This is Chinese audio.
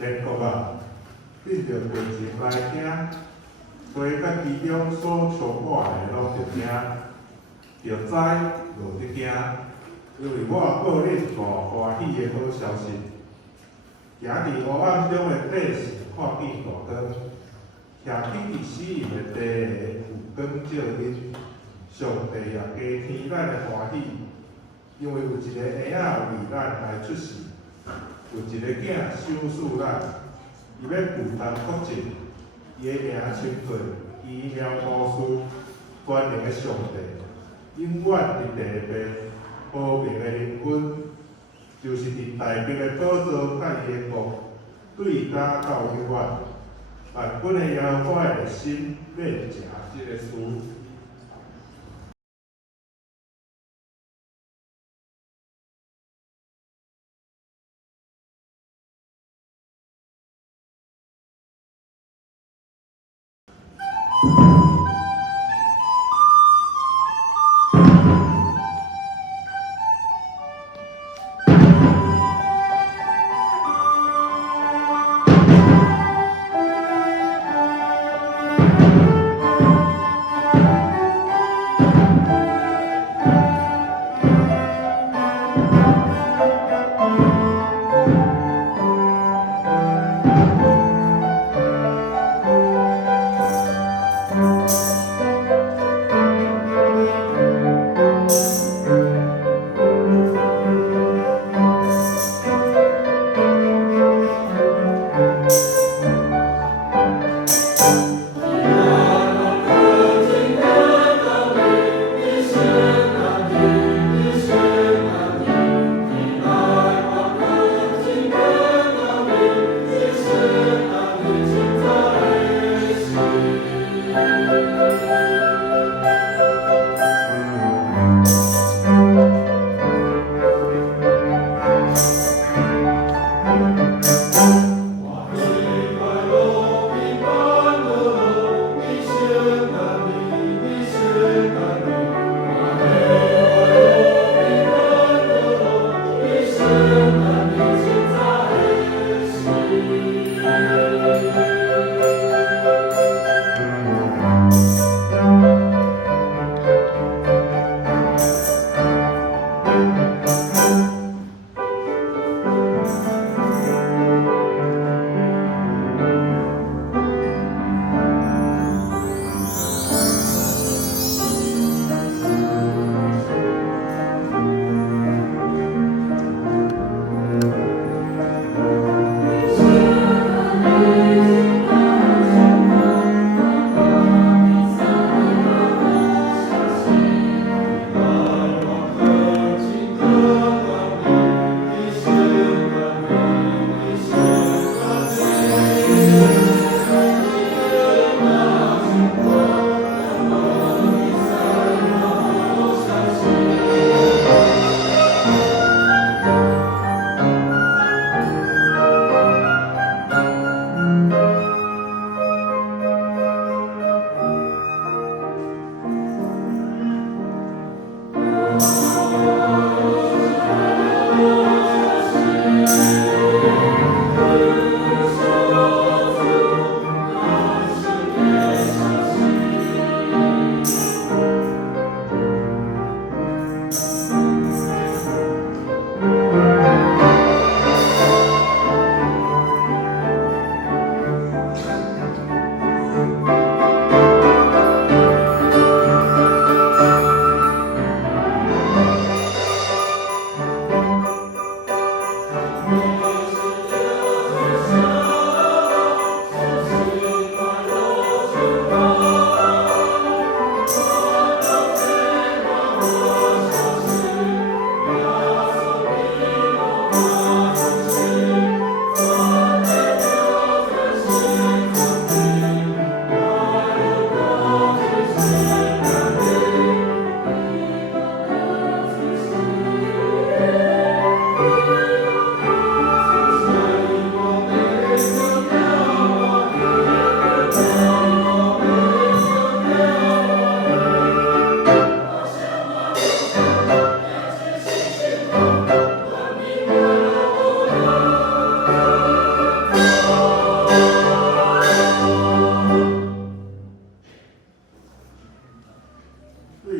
联国啊，恁着平常来听，所以甲其中所相关的拢着听，着知无得惊，因为我报恁大欢喜的好消息。行伫黑暗中的百姓看见大光，徛起伫死人的地下有光照因。上帝也加添咱的欢喜，因为有一个婴仔为咱来出世，有一个囝赏赐咱，伊要负担国籍，伊的名称做奇妙魔术，全能的上帝，永远伫地下和平的灵魂，就是伫大地的宝座甲伊的国对打到永远。万军的耶和华的心要食即个事。